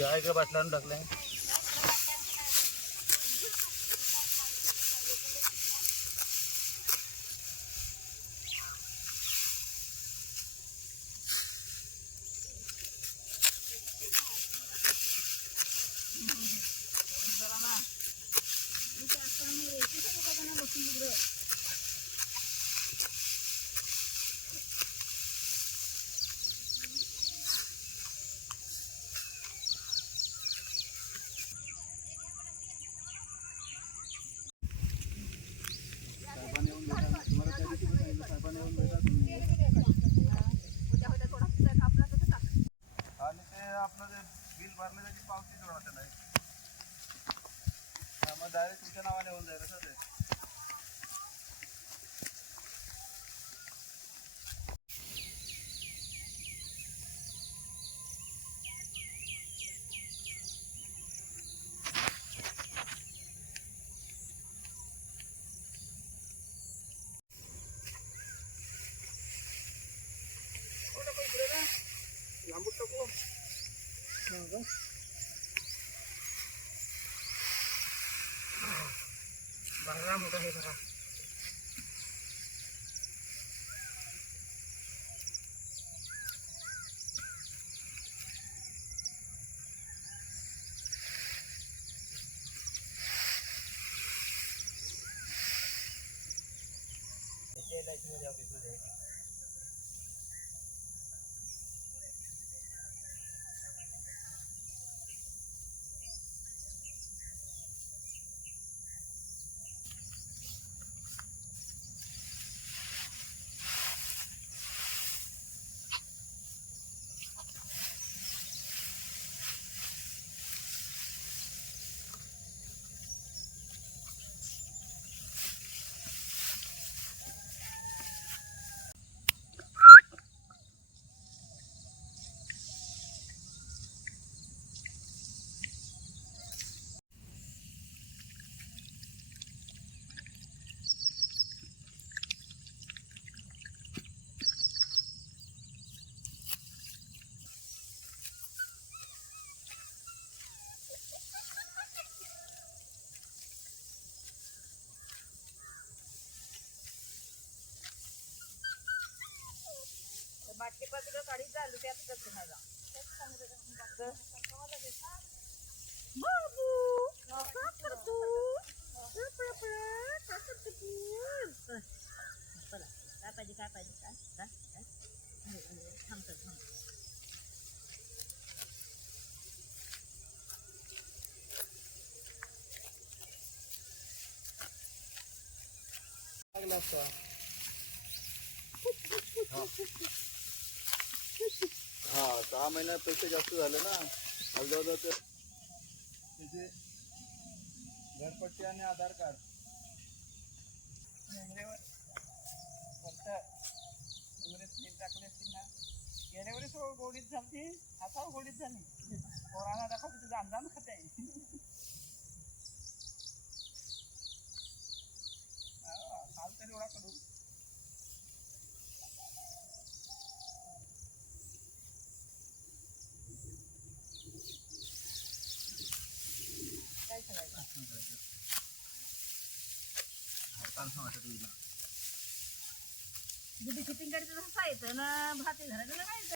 या इकडे बाटला आणून टाकलाय. आणि ते आपलं जे बिल भरलं त्याची पावती जोडा त्याला. मग डायरेक्ट तुमच्या नावाने होऊन जाईल असं ते. लांबूच टाकू. बघा मोठा हे बघा. बाटली पात्र काढी चालू त्यात कसं नाही बाबू काय करतो काय पाहिजे काय पाहिजे काय काय थांबतो लागला असता. हा 6 महिन्यापेक्षा जास्त झाले ना. अगोदर त्याचे घरपट्टी आणि आधार कार्ड फक्त टाकले असतील ना. गेल्या वेळेस गोडीत झाली आता गोडीत झाली. पोरांना दाखव तुझं अंदाज खाते. काल तरी एवढा कडू. काय करायचं बुद्धी फिटिंग करायचं तसं येतं ना. भाती घराला काय